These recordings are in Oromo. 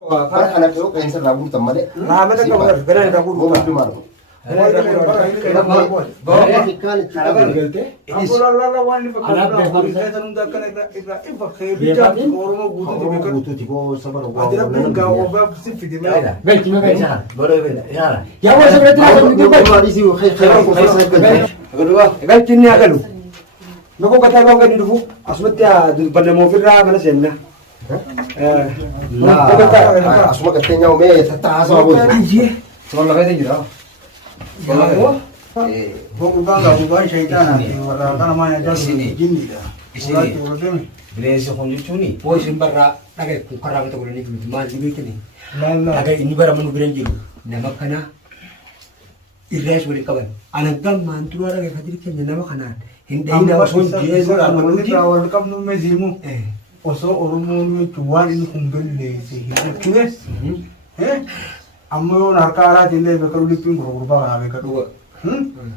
Para anak itu kayak serabut rabur teman deh. Nah, mana kau benar rabur. Mau mesti mana? Bawa ikan itu. Aku lalu wani pakai. Saya senang dah kan ikan pakai. Bicara orang mau Butuh tiga sabar. Ada pun kau apa sih video mana? Baik, cuma baik sana. Boleh boleh. Ya. Ya, wah sebenarnya aku Itu baik di sini. Kayak kedua, baik ini agak lu. Naku kata kau kan itu, asmatnya pada mau firman mana sih na? Lah, asma katanya ome tata asma bos. Cuma lagi tinggi dah. Bukan syaitan, orang namanya jadi jin dia. Bila sekolah cuni, poin sembara, agak kukarang itu boleh ni maju itu ni. Agak ini barang menu beranjil. Nama kana iras boleh kawan. Anak gam mantu orang yang hadir kan nama kana. Hindi na usun dia sudah menuju awal kamu mezimu. Oso orang mau cuan ini kumpul le sih. Kines? Ammo narkara jinde bekaru dipin berubah apa bekaru.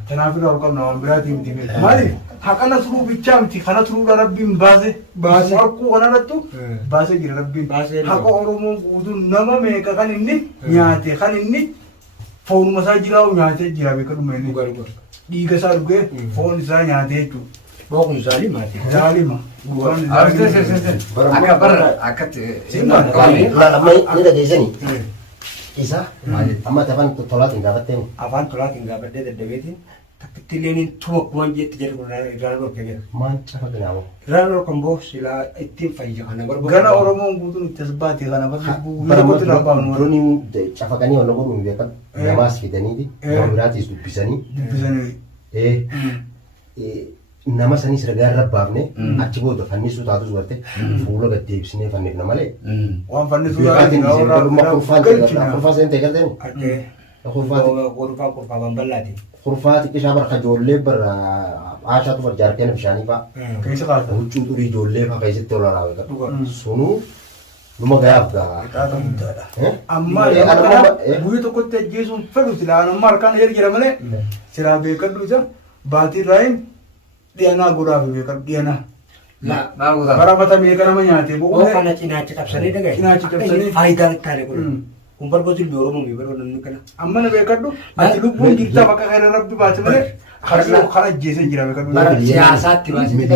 Kenapa orang kamu nama berarti ini? Mari, hakana suruh bicara, tikana suruh darabin base. Aku orang itu base jadi darabin. Hakku orang mau udu nama mereka kan ini nyate kan ini. Phone masa jirau nyate jira bekaru meni. Di kasar gue phone saya nyate itu. Bukan zalim mati. Zalim mah. Bukan zalim. Agak agak Lah, lama ini dah di sini. Isa, amma tapan tolat enggak betul. Afan tolak enggak berde debetin. Tapi tilenin tuak manje tijar ralo kaya. Manca apa kenapa? Ralo kombo sila itim faija kana gorbo. Karena orang mau butuh tersebati karena apa? Berapa Roni cafakani orang orang mungkin kan namas kita ni di. Gratis tu bisa ni. Bisa nih. Nama sani seragam rababne, aci bodoh fanny suatu suatu fulo gede sini fanny namale. Wan fanny suatu orang kurfat ente kerja ni. Kurfat bambal di. Kurfat itu sabar kajolle ber asal tu berjarkan bishani pak. Kaisa kata. Hucu tu rijolle pak kaisa tola rawe kan. Sunu Luma gaya apa? Amma ya karena buih tu kote Yesus perlu sila amma kan yer kira mana? Sila bekar dulu je, batir lain dia na gura bekar dia na. Lah, bagus. Barang mata mereka namanya hati. Oh, karena Cina cakap seni dah guys. Cina cakap seni. Faida tadi pun. Kumpul baju biru mau biru dan kana. Amma na bekar dulu. Ati lu pun kita pakai kira rabbi baca mana? Karena Yesus kira bekar dulu. Siasat tiba tiba.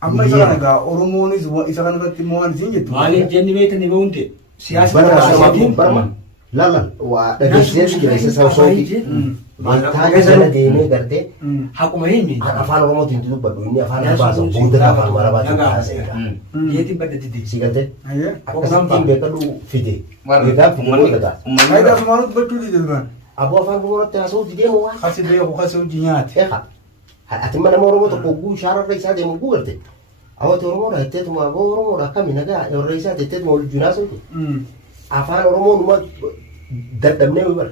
Amma isa naga Oromo ni zuwa isa kana gati moan sinje tu. Malin jenni beta ni bunte. Siasat Barma. Lala, wah, dari sini kira isa sauti. Tanya sana dene garte. Haku mahini. Afan kamu tintu baru ini afan bahasa budak afan marah bahasa. Dia tiba di titik. Si garte. Ayo. Aku sampai bekal lu fide. Beka pukul dah. Ada semua betul di jalan. Abu afan pukul terasa di dia mau. Kasih dia aku kasih ujian. Ati mana mau rumah tu kogu syarat raisa dia mau gerte. Awak tu rumah dah itu mau rumah dah kami naga. Yang raisa itu mau junasun tu. Afan rumah dadamne ubar.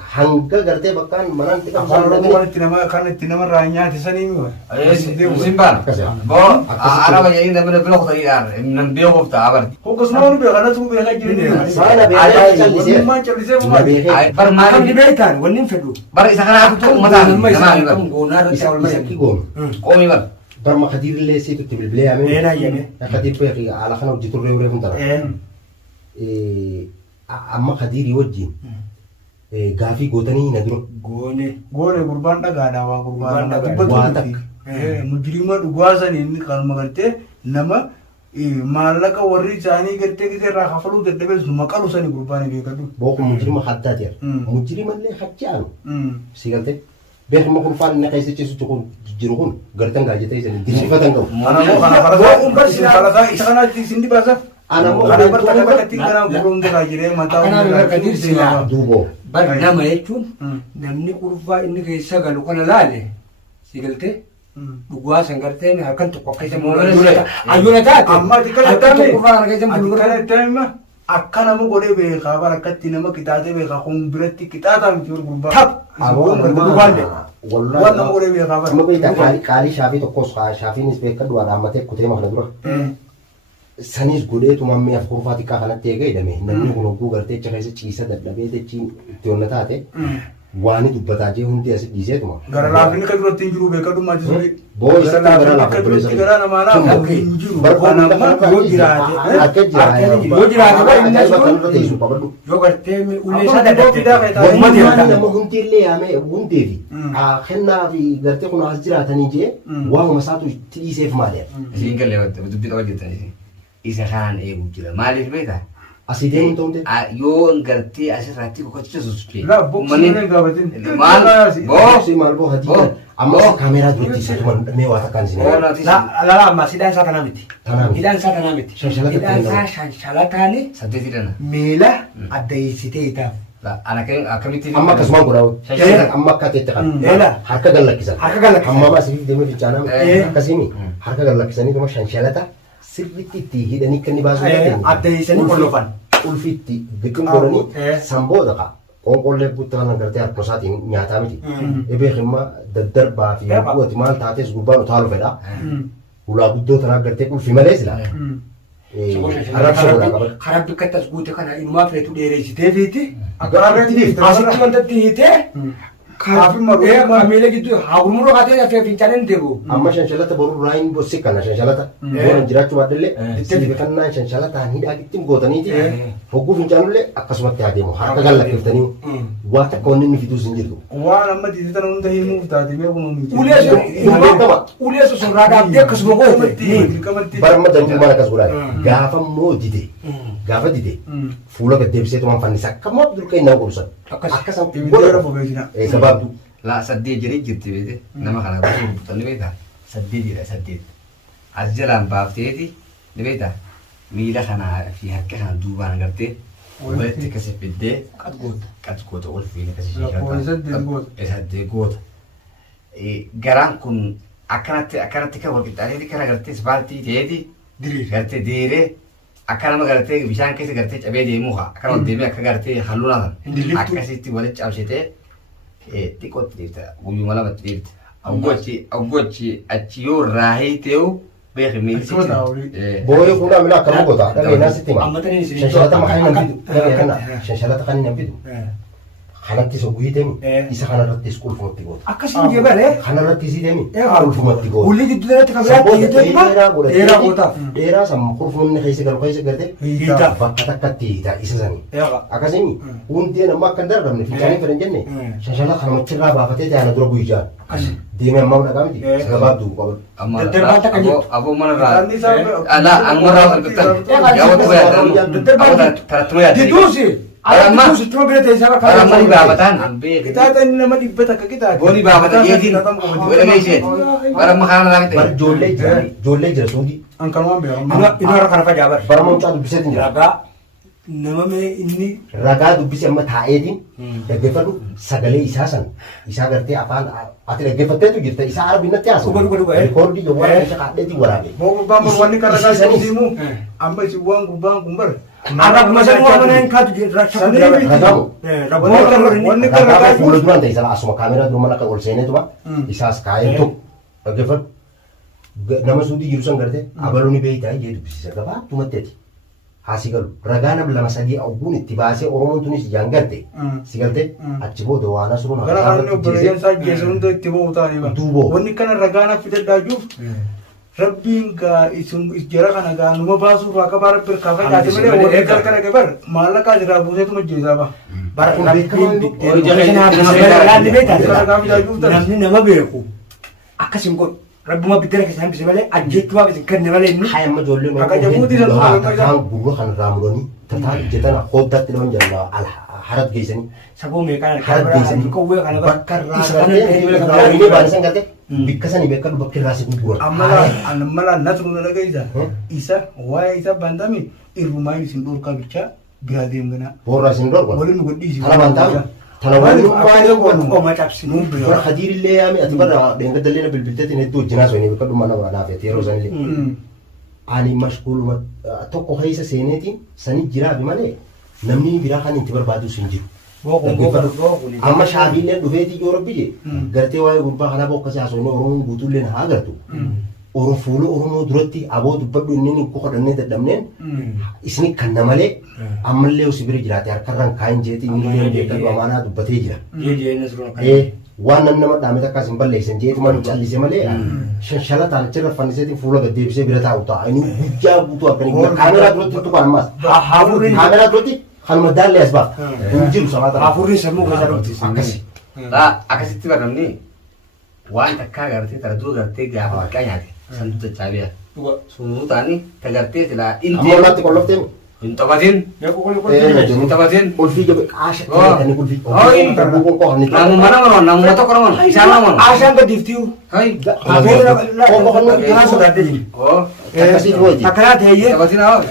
Hangga gerte bahkan mana kita afan rumah tinama ranya di sana ini. Ayo simpan. Bo, anak banyak ini namanya blok tadi ar. Enam dia kok tak abar. Fokus mau ni karena tu biar lagi ni. Sana biar Ni macam ni saya buat. Bar makan di betan, wanin fedu. Bar isakana aku tu mata. Nama ni gonar Isal masaki gom. Komi bar. Barma khadir le se tu tibil beli ame. Era ya ne. Khadir pe ki ala khana jitur reure puntara. Amma khadir wajin. Gafi gotani nadro. Gone kurban dah gada wa kurban dah betul. Mujrima dugasan ini kan magante nama malaka warri jani gerte ke rahafalu gerte be makalu sani kurban be kadu. Bok mujrima hatta dia. Mujrima le hajjan. Sigante. Beh ma kurban ne kaise chesu tukun jirukun gartan gaje tay sani disifatan kau. Ana mo kana farasa umbar farasa isana sindi bahasa. Ana mo kana berkata tinggal gulung de gaje mata. Ana kadir sila. Dubo. Bar nama itu namni kurba ini kaisa galu kana lale. Sigalte. Dugua sangarte ni harkan tu pakai semua ayuna tadi. Amma dikala harkan tu kurba harkan semua dikala tema akka namu gode be khabar akkatti nama kitate be khum birati kitata mtur kurba. Tap. Wannan gode be khabar. Amma bai ta kali shafi to kos shafi ni spekka dua ramate kutre mahna dura. Sanis gode tu mamme af kurfati ka khala tege dame namni gono gugarte chakase chisa dadlabe te chin tionata te. Waan dubbataa jee hundi as dhiiseetuma. Gara laafini ka duratti hin jiru beekadhu maachisuufi. Boo isa gara laafa ka duratti gara namaa laafa hin jiru. Barbaadamma yoo jiraate akka jiraate yoo jiraate bara inni bakka teessu qabadhu. yoo gartee ulee isaa dadhabde Ummati nama hundi illee yaamee hundeefi kennaa fi gartee kun as jiraatanii jee waanuma isaatu itti dhiiseef maali'a. Isin galee dubbii ta'uu jettanii isa kanaan eeguu jira maaliif beektaa? Asii deemuun ta'uu Yoo gartee asirratti kokochicha sosochee. Boksii gaafatin. maal boo hajii amma kaameeraa duratti isa tuman mee waa takkaan isin. lala amma hidhaan isaa kanaa miti. Tanaa miti. Hidhaan isaa kanaa miti. Hidhaan isaa shanshalaataani Saddeeti dana. miila addeessitee itaaf. Akkamitti. Amma akkasumaan godhaa amma akka teette kan harka gallakkisan. Harka gallakkisan. Amma asiif deemee fichaanaa akkasiimi harka gallakkisanii kuma shanshalata sirriitti itti hidhanii kan inni baasuu dandeenyu. Addeessanii qollofan. Ulfiitti biqin godhanii sanboodha qaba. Qonqollee guutuu kan gartee harka isaatiin nyaataa miti. Ebee himma daddarbaa fi bu'aati maal taates gubbaan utaalu fedha. Ulaa guddoo tanaa gartee ulfi malee sila. Karaa bikkatti as guute kana inumaa filetu dheereessitee fiiti. Akka arratti dhiifte. Asitti wantatti hiitee. Kaafin maruu. Miila gidduu haagurmuroo kaatee lafee fincaaleen deebi'u. Amma shanshalata boruu raayin bossi kana shanshalata. Boona jiraachuu baadillee sibi kannaan shanshalataan hidhaa gittim gootaniiti. Hogguu fincaanullee akkasumatti adeemu harka gallakkiftanii waan takka wanni inni fiduus hin jirtu. Waan amma diiditan hunda himuuf taate beekuun Ulee sosorraa dhaabdee akkasuma goote. Bara amma dantuu maal akkas godhaa gaafa immoo dide gaafa dide fuula gaddeebisee tumaan fannisa akka immoo durqee nama qubsan. Akkasuma Ibidda fogeessina. gabaabduu. Saddeet jedhee jirti beekte nama kana gosa gurgurtan ni beektaa? Saddeet jedha saddeet. As jalaan baafteeti ni beektaa? Miila kanaa fi harka kana duubaan agartee walitti kasi fiddee qat goota ol fiine kasi saddeet goota. Garaan kun akkanatti kan walqixxaateeti kan agartee ispaaltii ta'eeti gartee diriiree akka nama gartee bishaan keessa gartee cabee deemuu haa akka nama deemee akka gartee halluu laatan akkasitti walitti cabsitee xiqqootti dhiifta guyyuma lamatti dhiifte awgochi achi yoo raahee ta'u beekni miilisitti. Booyee fuudhaa miila akkama goota dhageenyaa sitti hima. Shanshalata maqaa hin hambidu shanshalata kan hin hambidu. Kanatti isa guyyiteemi isa kanarrattis qulfumatti goota. Akkasiin jebalee. Kanarratti isii deemi qulfumatti goota. Ulli gidduu irratti kan biraatti dheeraa gootaaf. Dheeraa sama qulfumni keessa galu keessa garte bakka takkatti hiita isa sanii. Akkasimi hundeen amma akka hin darbamne fiicaanii fedhan jenne shanshalata kana machirraa baafatee taa'ana dura guyyijaan. Deemee ammaa dhagaa miti gabaabduu qabatu. Aboo manarraa alaa angorraa walqixxan yaawwatu yaadamu. Diduusi. Baramani baabatan. Kitaata inni nama dhibbata akka kitaate. Gooni baabatan jeetiin godhamee isheen baramma kanarraa miti. Bar ijoollee jira suudii. An kanumaan beekamu. Inoora kana fajaa bar. Bara mucaa dubbiseetiin jira. Ragaa nama mee inni. Ragaa dubbise amma taa'eetiin dhaggeeffadhu sagalee isaa san isaa gartee afaan ati dhaggeeffatteetu jirta isaa arabiinatti haasawu. Rikoordii yawwaa keessa kaadheetiin waraabe. Moo gubbaan kun wanni kan ragaa jiru diimu amma isin waan gubbaan kun bara. Arabuma san waan mana hin kaatu Ragamu. Wanni kan ragaa jiru. Fuula duraan ta'e sana asuma kaameraa dura mana kan ol seeneetuma isaas kaa'eetu dhaggeeffadhu. Nama suudii jiru san gartee abaluu ni beeytaa jee dubbisiisa gabaabtumatti haasi galu ragaa nama lama sadii awguun itti baasee oromoon tunis ijaan garte si galte achi booda waan asuun gara harni obboleeyyan isaa jeessa hunda itti ba'u taa'anii ba wanni kana ragaa naaf fidadhaa juuf rabbiin gaa isin jara kana gaa numa baasuuf akka baara birkaa fayyadaate malee warri gargara gabar maallaqaa jiraa buuseetuma jeesaa ba. Namni nama beeku akkasiin godhu. Rabbuma biddeen keessa hambise malee ajjechuudhaaf isin kenne malee inni. Haa amma ijoolleen Akka jabuuti sana tataan gurra kan raamuranii tataan jetana hoddaatti dhawan jalla harat geessanii. Saboo meeqaan Harat geessanii qawwee kana bakka irraa inni baanisan garte bikka sanii beekadu bakka irraa si gurgura. Amma natu na dhagaisa isa waa'ee isa bandami irrumaan isin dhorkaa bichaa biraa deemganaa. Boorraa isin dhorku. Waliin godhiisi. Kana bantaa. Tana waan qoma cabsinu. bara hadiirillee yaami ati bara dheengadallee na bilbilteetiin hedduu wajjinaa soonii bakka dhuma nama naafeeti yeroo sanillee. Ani mashkuuluma tokko keessa seeneetiin sanii jiraafi malee namni biraa kan itti barbaadus hin jiru. Amma shaabiilleen dhufeetii yoo rabbi jee gartee waa'ee gurbaa kanaa bokkasii haasofnee oromoon guutuullee haa agartu. fuula Oromoo duratti aboo dubbadhu inni koo hodhannee dadhabneen isni kan namalee ammallee osoo bira jiraate harkarraan kaayin jeeti inni illee beekadhu amaanaa dubbatee jira. Waan nan nama dhaame takkaas hin balleessan jeeti malu callise malee shanshalataan achirra fanniseetiin fuula gad deebisee bira taa'u ta'a inni guyyaa guutuu akkanii kaameraa duratti tuqan ammas kaameraa duratti kanuma daallee as baafta hin jiru samaa ta'a. Hafuurri sammuu keessa dhufti. Akkasi. Akkasitti barnamni waan takkaa agartee tara dura gartee gaafa xiqqaa nyaate santu caccaabi'a. Sunuu ta'anii tagartee silaa Amma olaatti qollofteen. hin taphatin. Hin taphatin. Ulfii jabe qaasha ta'anii ulfii. Namuma nama namuma tokko nama isaan nama. Ashaan gaddiiftiyu. Akkasii hojii. Akkanaa ta'eyyee. Taphatin haa.